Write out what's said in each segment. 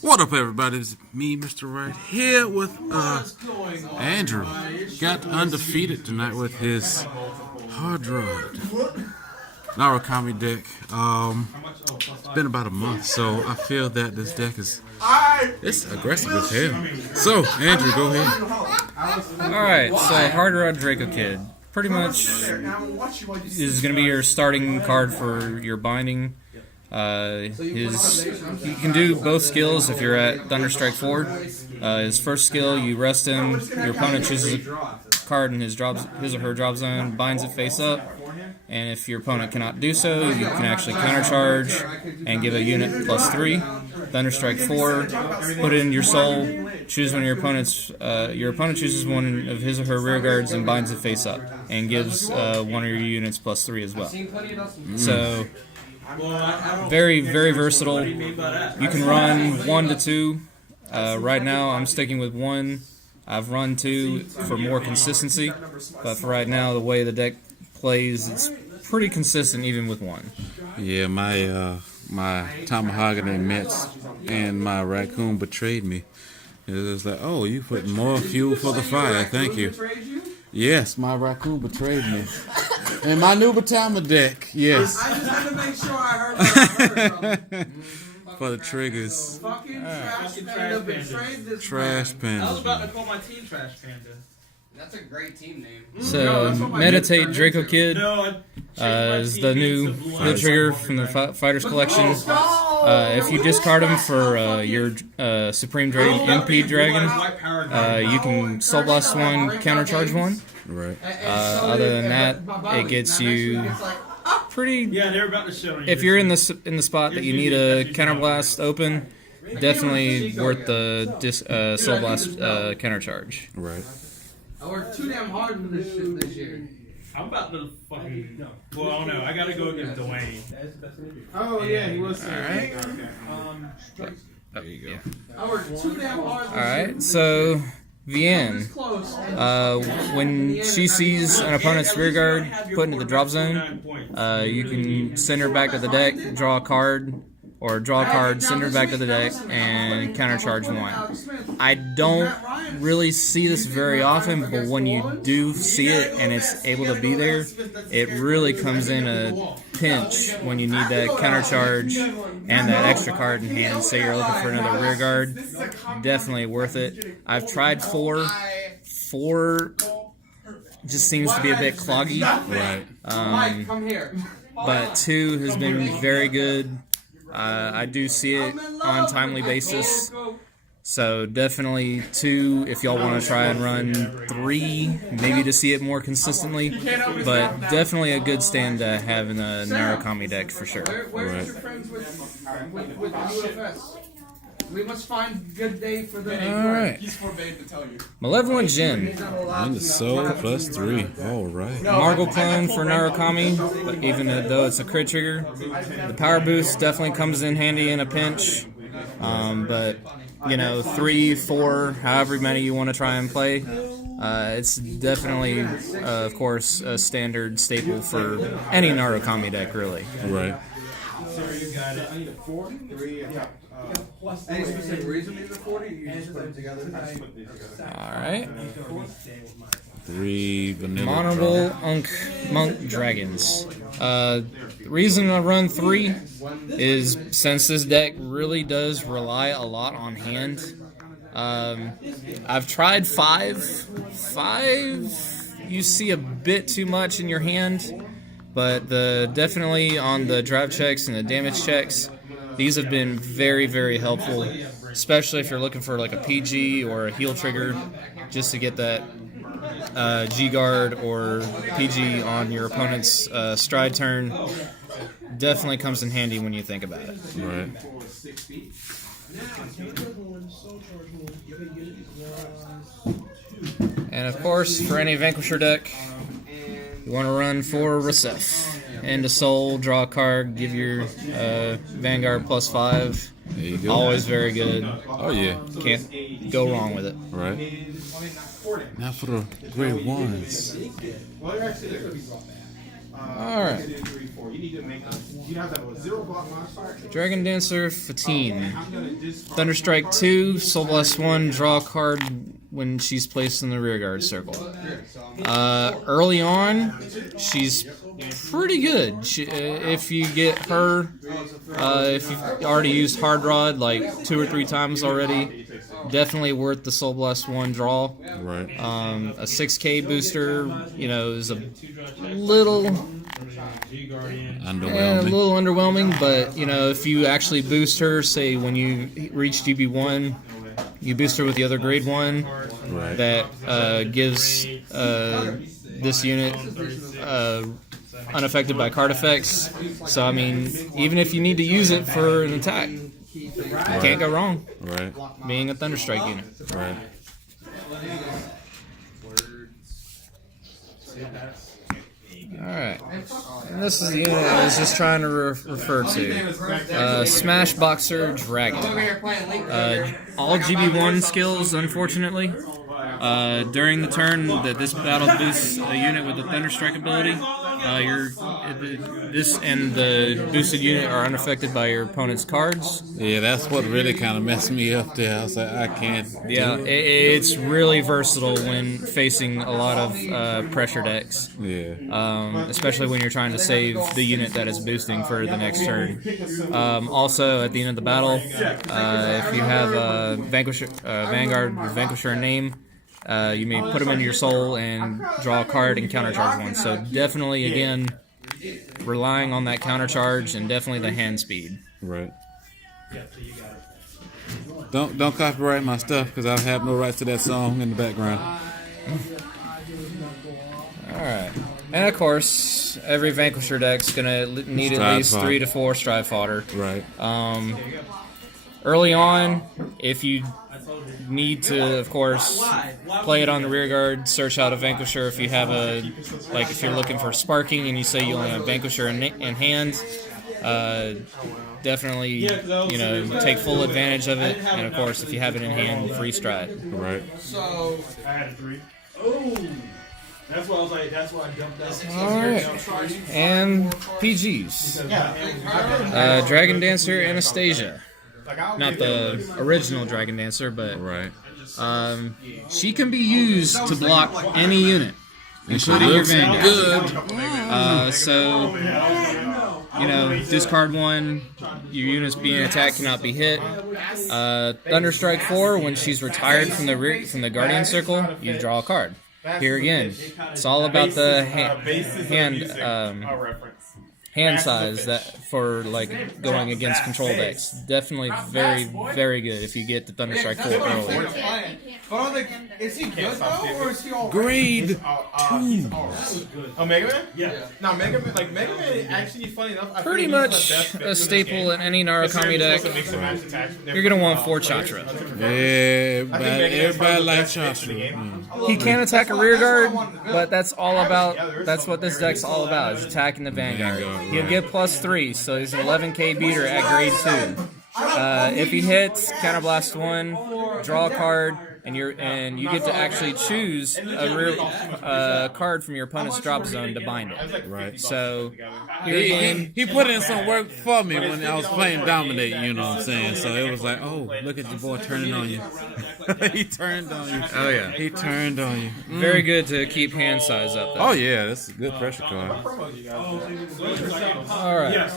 What up, everybody? It's me, Mr. Right, here with Andrew. Got undefeated tonight with his Hard Rod NARUKAMI deck. It's been about a month, so I feel that this deck is aggressive as hell. So, Andrew, go ahead. Alright, so Hard Rod Draco Kid. Pretty much is going to be your starting card for your binding. You can do both skills if you're at Thunderstrike 4. His first skill, you rest him, your opponent chooses a card in his or her drop zone, binds it face up, and if your opponent cannot do so, you can actually countercharge and give a unit +3. Thunderstrike 4, put in your soul, choose one of your opponent's. Your opponent chooses one of his or her rear guards and binds it face up, and gives one of your units +3 as well. So, very, very versatile. You can run 1 to 2. Right now, I'm sticking with 1. I've run 2 for more consistency, but for right now, the way the deck plays, it's pretty consistent even with 1. Yeah, my Tomahawk Mets and my raccoon betrayed me. It was like, oh, you put more fuel for the fire, thank you. Yes, my raccoon betrayed me. And my new Batama deck, yes. I just had to make sure I heard For the triggers. Fucking Trash Panda betrayed this Trash Panda. I was about to call my team Trash Panda. That's a great team name. So, Meditate Draco Kid is the new trigger from the Fighters Collection. If you discard him for your Supreme Dragon, MP Dragon, you can Soul Blast 1, Countercharge 1. Right. Other than that, it gets you pretty. Yeah, they're about to show you. If you're in the spot that you need a Counterblast open, definitely worth the Soul Blast Countercharge. Right. I worked too damn hard for this shit this year. I'm about to fucking. Well, I don't know. I gotta go against Dwayne. Oh yeah, he was. Alright. There you go. I worked too damn hard. Alright, so Vienne. When she sees an opponent's rear guard put into the drop zone, you can send her back to the deck, draw a card, or draw a card, send her back to the deck, and countercharge 1. I don't really see this very often, but when you do see it and it's able to be there, it really comes in a pinch when you need that countercharge and that extra card in hand. Say you're looking for another rear guard, definitely worth it. I've tried 4. 4 just seems to be a bit cloggy, Right. but 2 has been very good. I do see it on a timely basis, so definitely 2 if y'all want to try and run 3, maybe to see it more consistently, but definitely a good stand to have in a NARUKAMI deck for sure. Where's your friends with UFS? We must find good day for the Alright. He's forbade to tell you. Malevolent Jinn. And the soul +3. Alright. Margle clone for NARUKAMI, but even though it's a crit trigger. The power boost definitely comes in handy in a pinch, but you know, 3, 4, however many you want to try and play. It's definitely, of course, a standard staple for any NARUKAMI deck, really. Right. You got it. Any specific reason you need the 40? You just put them together? Alright. 3 vanilla. Honorable Monk Dragons. The reason I run 3 is since this deck really does rely a lot on hand. I've tried 5. 5, you see a bit too much in your hand, but definitely on the drive checks and the damage checks, these have been very, very helpful, especially if you're looking for like a PG or a heal trigger, just to get that G-guard or PG on your opponent's stride turn. Definitely comes in handy when you think about it. Right. And of course, for any Vanquisher deck, you want to run 4 Recef. End a soul, draw a card, give your Vanguard +5. There you go. Always very good. Oh, yeah. Can't go wrong with it. Right. Now for the great ones. Alright. Dragon Dancer, Fatine. Thunderstrike 2, Soul Blast 1, draw a card when she's placed in the rearguard circle. Early on, she's pretty good. If you get her, if you've already used Hard Rod like 2 or 3 times already, definitely worth the Soul Blast 1 draw. Right. A 6K booster, is a little underwhelming, but if you actually boost her, say when you reach GB1, you boost her with the other grade 1, Right. that gives this unit unaffected by card effects. So I mean, even if you need to use it for an attack, you can't go wrong. Right. Being a Thunderstrike unit. Right. Alright. And this is the unit I was just trying to refer to. Smash Boxer Dragon. All GB1 skills, unfortunately. During the turn that this battle boosts a unit with the Thunderstrike ability, this and the boosted unit are unaffected by your opponent's cards. Yeah, that's what really kind of messed me up there. I was like, I can't. Yeah, it's really versatile when facing a lot of pressure decks. Yeah. Especially when you're trying to save the unit that is boosting for the next turn. Also, at the end of the battle, if you have a Vanguard with Vanquisher name, you may put them into your soul and draw a card and countercharge one. So definitely, again, relying on that countercharge and definitely the hand speed. Right. Don't copyright my stuff because I have no rights to that song in the background. Alright. And of course, every Vanquisher deck's gonna need at least 3 to 4 Strive Fodder. Right. Early on, if you need to, of course, play it on the rear guard, search out a Vanquisher. If you have if you're looking for sparking and you say you only have Vanquisher in hand, definitely, take full advantage of it. And of course, if you have it in hand, free stride. Right. So I had 3. Oh, that's why I was like. That's why I jumped out. Alright. And PGs. Dragon Dancer Anastasia. Not the original Dragon Dancer, but Right. she can be used to block any unit, including your Vanguard. So, discard 1, your units being attacked cannot be hit. Thunderstrike 4, when she's retired from the Guardian Circle, you draw a card. Here again, it's all about the hand size for going against control decks. Definitely very, very good if you get the Thunderstrike 4 early. Is he good though, or is he all Grade 2. Oh, Mega Man? Yeah. No, Mega Man actually, funny enough, I Pretty think much he's the best a staple in any Narukami deck. You're You're going to want 4 Chatra. Yeah, everybody likes Chakra. He can attack a rear guard, but that's what this deck's all about, is attacking the Vanguard. He'll get +3, so he's an 11k beater at grade 2. If he hits, Counterblast 1, draw a card, and you get to actually choose a rear card from your opponent's drop zone to bind it. Right. So He put in some work for me when I was playing Dominate, you know what I'm saying? So it was like, oh, look at your boy turning on you. He turned on you. Oh yeah, He turned on you. very good to keep hand size up though. Oh, yeah, that's a good pressure card. All right,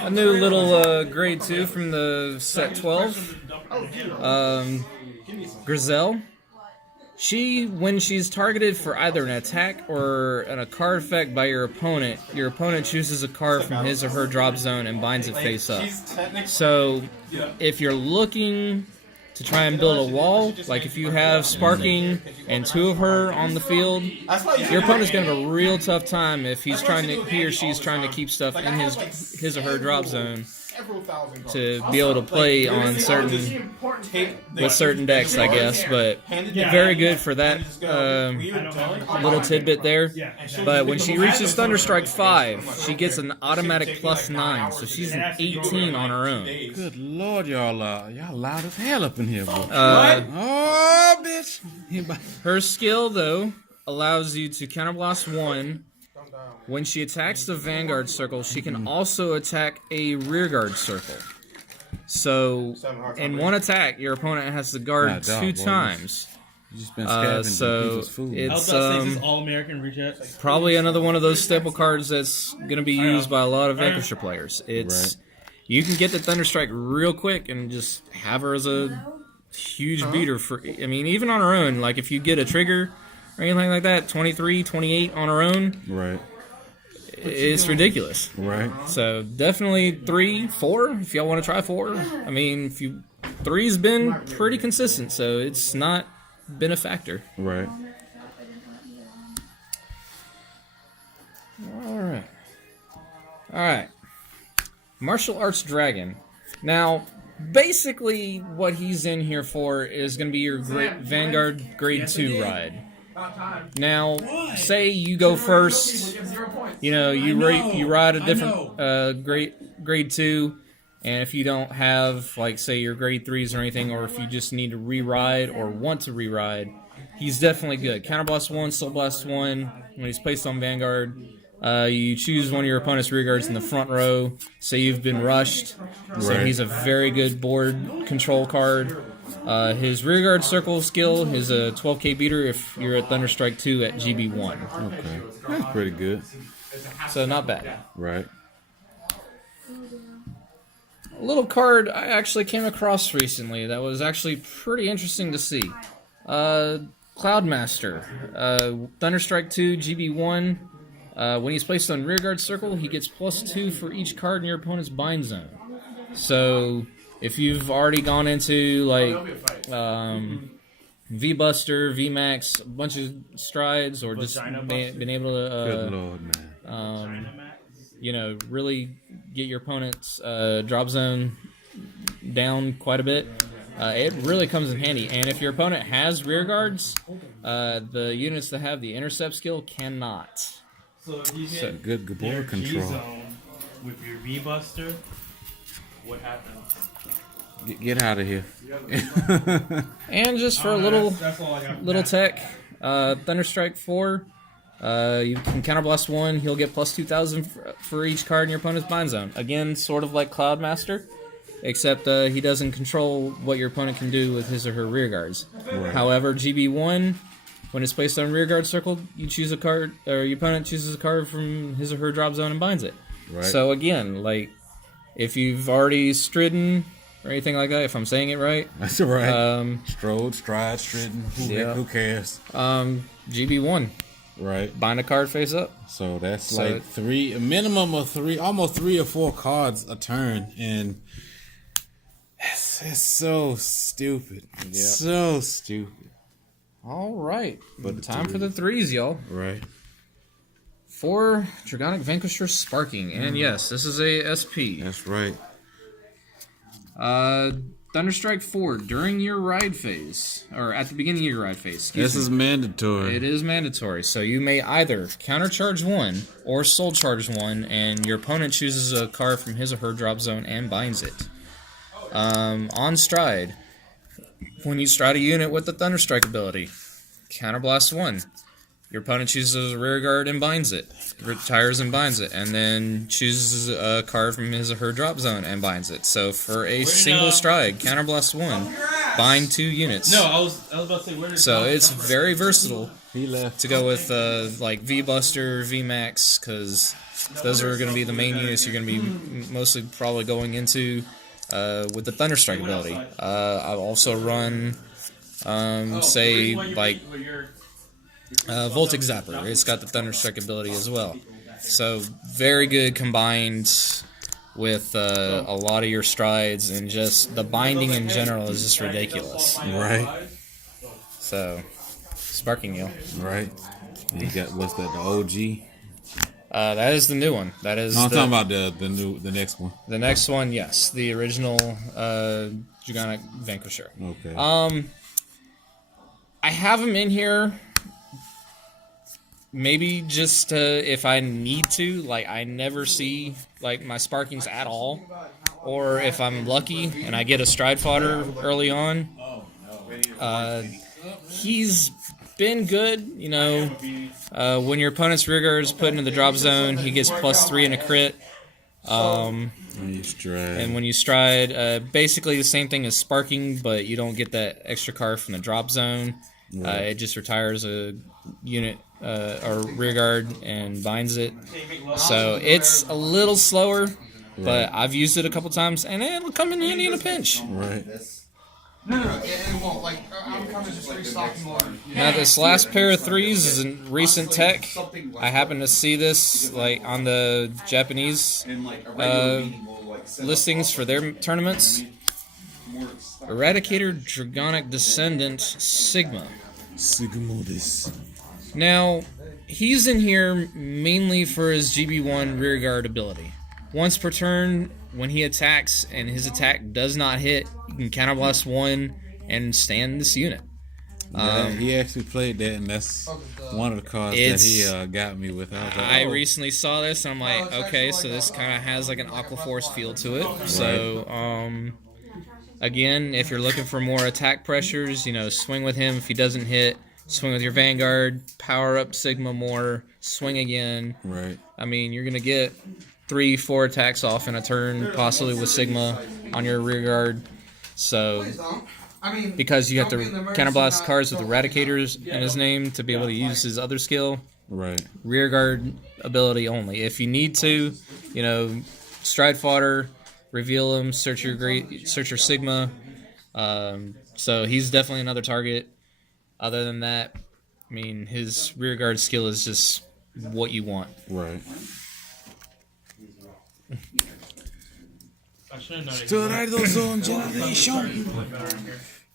a new little grade 2 from the set 12. Griselle. When she's targeted for either an attack or a card effect by your opponent chooses a card from his or her drop zone and binds it face up. So, if you're looking to try and build a wall, like if you have Sparking and 2 of her on the field, your opponent's gonna have a real tough time if he or she's trying to keep stuff in his or her drop zone to be able to play on certain decks, I guess. But very good for that little tidbit there. But when she reaches Thunderstrike 5, she gets an automatic +9, so she's an 18 on her own. Good Lord, y'all loud as hell up in here, boy. Oh, bitch. Her skill, though, allows you to counterblast 1, when she attacks the Vanguard circle, she can also attack a rearguard circle. So, in one attack, your opponent has to guard 2 times. You just been scavenging people's food. I was It's about to say, is this all American reach? probably another one of those staple cards that's going to be used by a lot of Vanquisher players. It's you can get the Thunderstrike real quick and just have her as a huge beater for. I mean, even on her own, like if you get a trigger or anything like that, 23, 28 on her own, Right. it's ridiculous. Right. So definitely 3, 4 if y'all want to try 4. I mean, 3's been pretty consistent, so it's not been a factor. Right. All right. Martial Arts Dragon. Now, basically, what he's in here for is going to be your Vanguard Grade 2 ride. Now, say you go first. You know, you ride a different grade 2, and if you don't have, like, say, your grade 3s or anything, or if you just need to re-ride or want to re-ride, he's definitely good. Counterblast 1, Soul Blast 1, when he's placed on Vanguard. You choose one of your opponent's rearguards in the front row. Say you've been rushed. So he's a very good board control card. His rearguard circle skill is a 12k beater if you're at Thunderstrike 2 at GB1. Okay. That's pretty good. So not bad. Right. A little card I actually came across recently that was actually pretty interesting to see. Cloudmaster. Thunderstrike 2, GB1. When he's placed on rearguard circle, he gets +2 for each card in your opponent's bind zone. So, if you've already gone into, like, V-Buster, V-Max, a bunch of strides, or just been able to, Good Lord, man. you know, really get your opponent's drop zone down quite a bit, it really comes in handy. And if your opponent has rearguards, the units that have the intercept skill cannot. So if you hit Good their board control. G-zone with your V-Buster, what happens? Get out of here. And just for a That's all I got. little tech, Thunderstrike 4, you can counterblast 1, he'll get +2,000 for each card in your opponent's bind zone. Again, sort of like Cloudmaster, except he doesn't control what your opponent can do with his or her rearguards. Right. However, GB1, when it's placed on rearguard circle, you choose a card, or your opponent chooses a card from his or her drop zone and binds it. Right. So again, like, if you've already stridden or anything like that, if I'm saying it right, That's all right. Strode, stride, stridden. Who cares? GB1, Right. bind a card face up. So that's like a minimum of 3, almost 3 or 4 cards a turn, and it's so stupid. So stupid. All right, But time for the 3s, y'all. Right. 4 Dragonic Vanquisher Sparking, and yes, this is a SP. That's right. Thunderstrike 4 during your ride phase, or at the beginning of your ride phase. This is mandatory. It is mandatory, so you may either countercharge 1 or soul charge 1, and your opponent chooses a card from his or her drop zone and binds it. On stride, when you stride a unit with the Thunderstrike ability, counterblast 1. Your opponent chooses a rearguard and binds it, retires and binds it, and then chooses a card from his or her drop zone and binds it. So for a single stride, counterblast 1, bind 2 units. No, I was about to say where did So it's very versatile He left. to go with like V-Buster, V-Max, because those are going to be the main units you're going to be mostly probably going into with the Thunderstrike ability. I've also run, say, like Voltic Zapper. It's got the Thunderstrike ability as well. So very good combined with a lot of your strides, and just the binding in general is just ridiculous. Right. So, Sparking Eel. Right. And you got, what's that, the OG? That is the new one. That is No, I'm talking about the next one. the next one. Yes, the original Dragonic Vanquisher. Okay. I have them in here. Maybe just if I need to. Like, I never see like my Sparkings at all, or if I'm lucky and I get a stride fodder early on. He's been good. You know, when your opponent's rear guard is put into the drop zone, he gets +3 in a crit. When you stride. And when you stride, basically the same thing as sparking, but you don't get that extra card from the drop zone. It just retires a unit or rear guard and binds it. So it's a little slower, but I've used it a couple times, and it'll come in handy in a pinch. Right. No, it won't. Like, I'm kind of just restocking more. Now, this last pair of 3s is a recent tech. I happened to see this like on the Japanese listings for their tournaments. Eradicator Dragonic Descendant Sigma. Sigmodis. Now, he's in here mainly for his GB1 rear guard ability. Once per turn, when he attacks and his attack does not hit, you can counterblast 1 and stand this unit. Yeah, he actually played that, and that's one of the cards that he got me with. I recently saw this, and I'm like, okay, so this kind of has like an Aqua Force feel to it. So, again, if you're looking for more attack pressures, you know, swing with him. If he doesn't hit, swing with your Vanguard, power up Sigma more, swing again. Right. I mean, you're going to get 3-4 attacks off in a turn, possibly with Sigma on your rear guard. So, because you have to counterblast cards with Eradicators in his name to be able to use his other skill. Right. Rear guard ability only. If you need to, you know, stride fodder, reveal him, search your Sigma. So he's definitely another target. Other than that, I mean, his rear guard skill is just what you want. Right.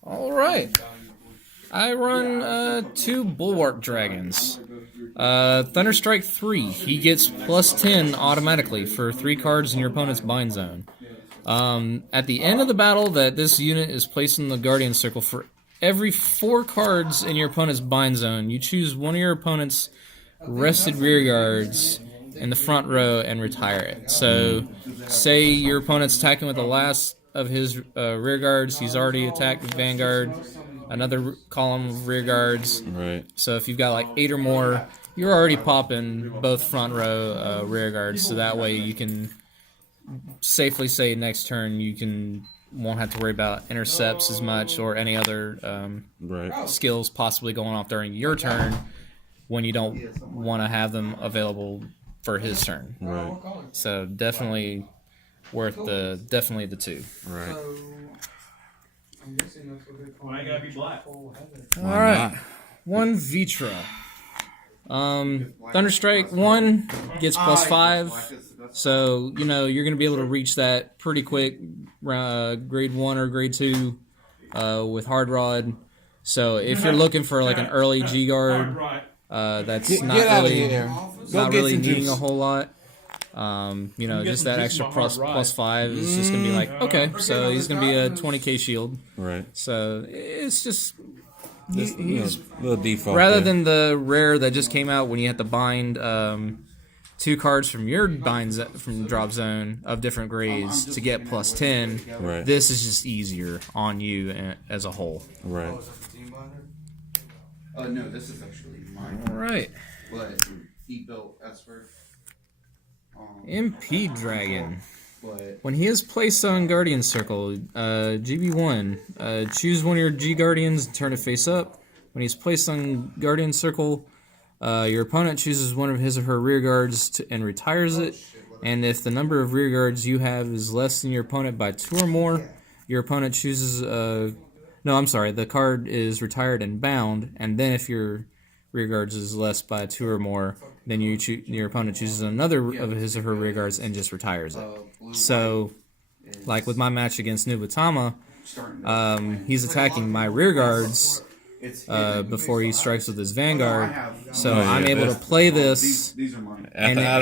All right. I run 2 Bulwark Dragons. Thunderstrike 3. He gets +10 automatically for 3 cards in your opponent's bind zone. At the end of the battle that this unit is placed in the Guardian Circle, for every 4 cards in your opponent's bind zone, you choose one of your opponent's rested rear guards in the front row and retire it. So, say your opponent's attacking with the last of his rear guards. He's already attacked with Vanguard, another column of rear guards. Right. So if you've got like 8 or more, you're already popping both front row rear guards. So that way you can safely say next turn you won't have to worry about intercepts as much or any other skills possibly going off during your turn when you don't want to have them available for his turn. Right. So definitely worth definitely the 2. Right. Why gotta be black? All right. 1 Vitra. Thunderstrike 1 gets +5. So, you know, you're going to be able to reach that pretty quick, grade 1 or grade 2 with Hard Rod. So if you're looking for like an early G guard, that's not really needing a whole lot. You know, just that extra +5 is just going to be like, okay, so he's going to be a 20k shield. Right. So it's just, he's little default. Rather than the rare that just came out when you had to bind 2 cards from your binds from drop zone of different grades to get +10, right. This is just easier on you as a whole. Right. No, this is actually mine. All right. But he built Esper. MP Dragon. But When he is placed on Guardian Circle, GB1, choose one of your G Guardians and turn it face up. When he's placed on Guardian Circle, your opponent chooses one of his or her rear guards and retires it. And if the number of rear guards you have is less than your opponent by 2 or more, your opponent chooses... the card is retired and bound. And then if your rear guards is less by 2 or more, then your opponent chooses another of his or her rear guards and just retires it. So, like with my match against Nubatama, he's attacking my rear guards before he strikes with his Vanguard. So I'm able to play this. After I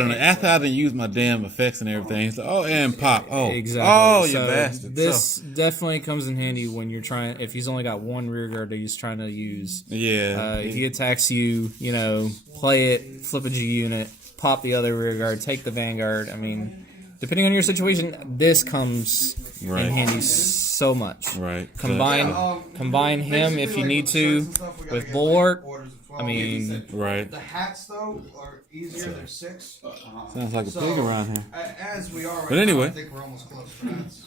done used my damn effects and everything, he's like, oh, and pop. Oh, exactly. Oh, you so bastard. This definitely comes in handy when you're trying, if he's only got 1 rear guard that he's trying to use. Yeah. If he attacks you, you know, play it, flip a G unit, pop the other rear guard, take the Vanguard. I mean, depending on your situation, this comes Right. in handy so much. Right. Combine him if you need to with Bulwark. I mean, Right. The hats though are easier. They're 6. Sounds like a pig around here. As we are right But anyway. now, I think we're almost close to hats.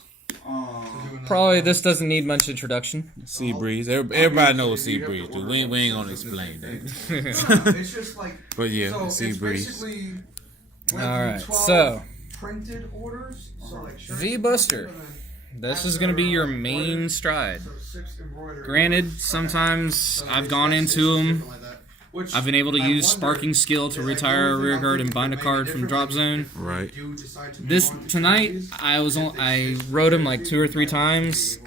probably this doesn't need much introduction. Sea breeze. Everybody knows sea breeze, dude. We ain't gonna explain that. It's just like But yeah, so sea it's breeze. basically Alright, 12 so printed orders. So like shirts V Buster. This is going to be your main stride. so 6 embroidered. Granted, sometimes I've gone into them. Which I've been able to use Sparking Skill to retire a rear guard and bind a card from drop zone. Right. Tonight, I rode him like 2 or 3 times.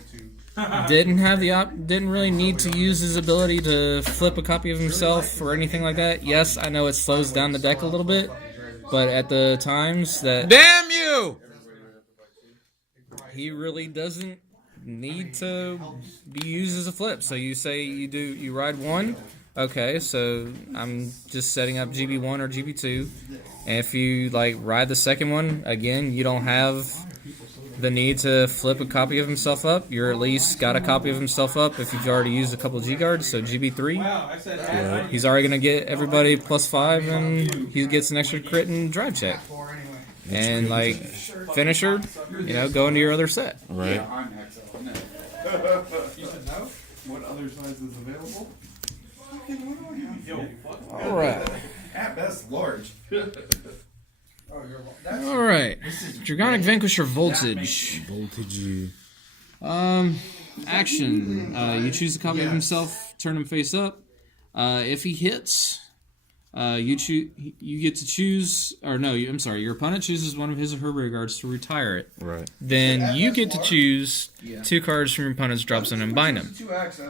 Didn't really need to use his ability to flip a copy of himself or anything like that. Yes, I know it slows down the deck a little bit, but at the times that Damn you! he really doesn't need to be used as a flip. So you say you ride 1. Okay, so I'm just setting up GB1 or GB2. And if you like ride the second one, again, you don't have the need to flip a copy of himself up. You're at least got a copy of himself up if you've already used a couple of G guards, so GB3. He's already going to get everybody +5 and he gets an extra crit and drive check. And like finisher, go into your other set. Right. What other size is available? Alright. At best, large. Alright. Dragonic Vanquisher Voltage. Voltage. Action. You choose a copy of himself, turn him face up. If he hits, you get to choose, your opponent chooses one of his or her rear guards to retire it. Right. Then you get to choose 2 cards from your opponent's drop zone and bind them.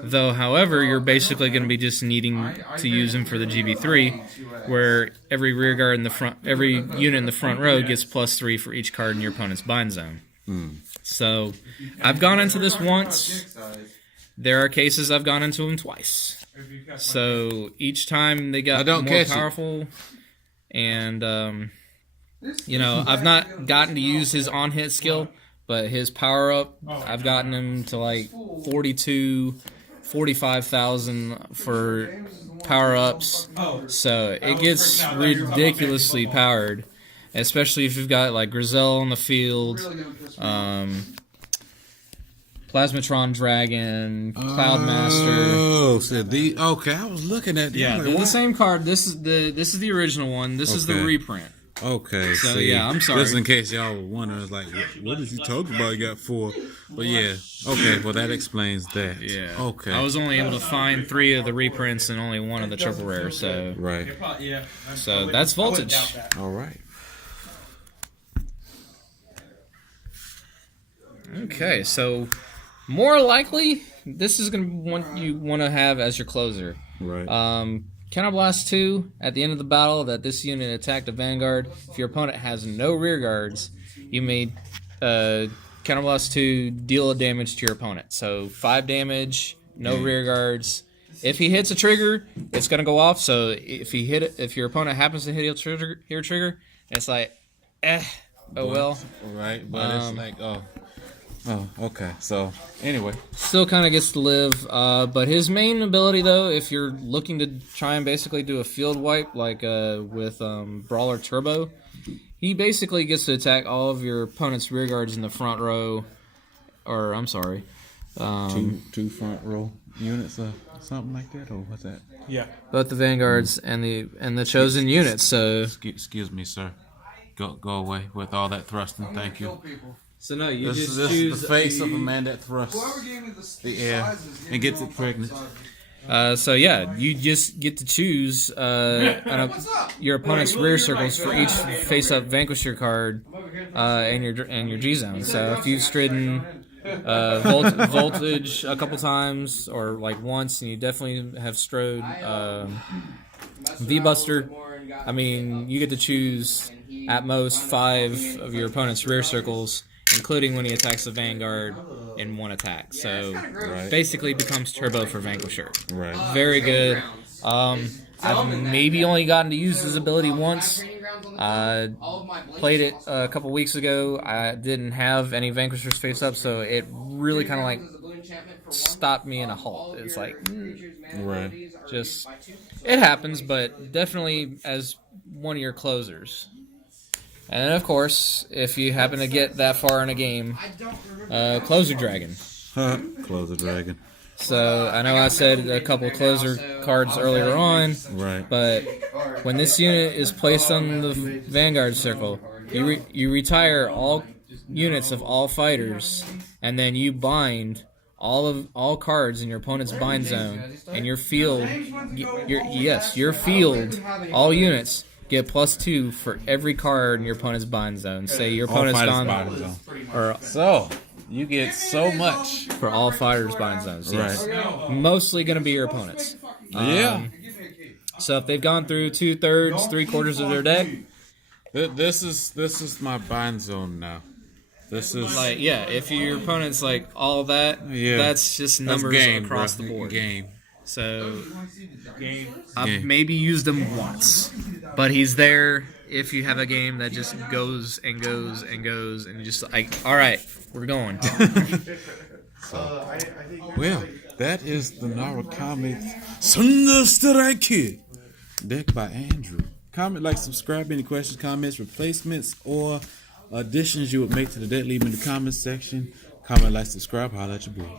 Though, however, you're basically going to be just needing to use him for the GB3, where every rear guard in the front, every unit in the front row gets +3 for each card in your opponent's bind zone. So, I've gone into this once. There are cases I've gone into them twice. So each time they got more powerful, and I've not gotten to use his on-hit skill, but his power-up, I've gotten him to like 45,000 for power-ups. So it gets ridiculously powered, especially if you've got like Grizel on the field. Plasmatron Dragon, Cloudmaster. Oh, so okay, I was looking at they're the same card. This is the original one. This is the reprint. Okay, so yeah, I'm sorry. Just in case y'all were wondering, like, what is he talking about? He got 4, but yeah, okay. Well, that explains that. Yeah. Okay. I was only able to find 3 of the reprints and only 1 of the triple rare. So right. So that's Voltage. All right. Okay, so more likely, this is going to be one you want to have as your closer. Right. Counterblast 2, at the end of the battle that this unit attacked a Vanguard, if your opponent has no rear guards, you may Counterblast 2 deal a damage to your opponent. So 5 damage, no rear guards. If he hits a trigger, it's going to go off. So if your opponent happens to hit a trigger, it's like, oh well. Right, but it's like, Oh, okay. So, anyway. Still kind of gets to live. But his main ability, though, if you're looking to try and basically do a field wipe, like with Brawler Turbo, he basically gets to attack all of your opponent's rear guards in the front row. Or, I'm sorry. Two front row units or something like that? Or what's that? Yeah. Both the Vanguards and the chosen units. So Excuse me, sir. Go away with all that thrusting. Thank you. So no, you This just is choose the face of a man that thrusts the air and gets it pregnant. So yeah, you just get to choose your opponent's rear circles for each face-up Vanquisher card and your G zone. So if you've stridden Voltage a couple times or like once, and you definitely have strode V Buster, I mean you get to choose at most 5 of your opponent's rear circles, including when he attacks the Vanguard in 1 attack. So basically becomes Turbo for Vanquisher. Right. Very good. I've maybe only gotten to use his ability once, I played it a couple weeks ago. I didn't have any Vanquishers face up, so it really kind of like stopped me in a halt. It's like, Right. just, it happens, but definitely as one of your closers. And then, of course, if you happen to get that far in a game, Closer Dragon. Closer Dragon. So I know I said a couple closer cards earlier on, Right. but when this unit is placed on the Vanguard Circle, you retire all units of all fighters, and then you bind all cards in your opponent's bind zone, and your field, your field, all units get +2 for every card in your opponent's bind zone. Say your opponent's gone, or So you get so much for all fighters' bind zones. Yes. Right. Mostly going to be your opponents. Yeah. So if they've gone through 2/3, 3/4 of their deck, This is my bind zone now. This is like, yeah, if your opponent's like all that, Yeah. that's just numbers game, across bro. the board. Game. So Game. I've maybe used him once, but he's there if you have a game that just goes and goes and goes, and you just like, all right, we're going. Well, that is the Narukami Thunderstrike deck by Andrew. Comment, like, subscribe. Any questions, comments, replacements, or additions you would make to the deck, leave them in the comments section. Comment, like, subscribe. Holla at your boy.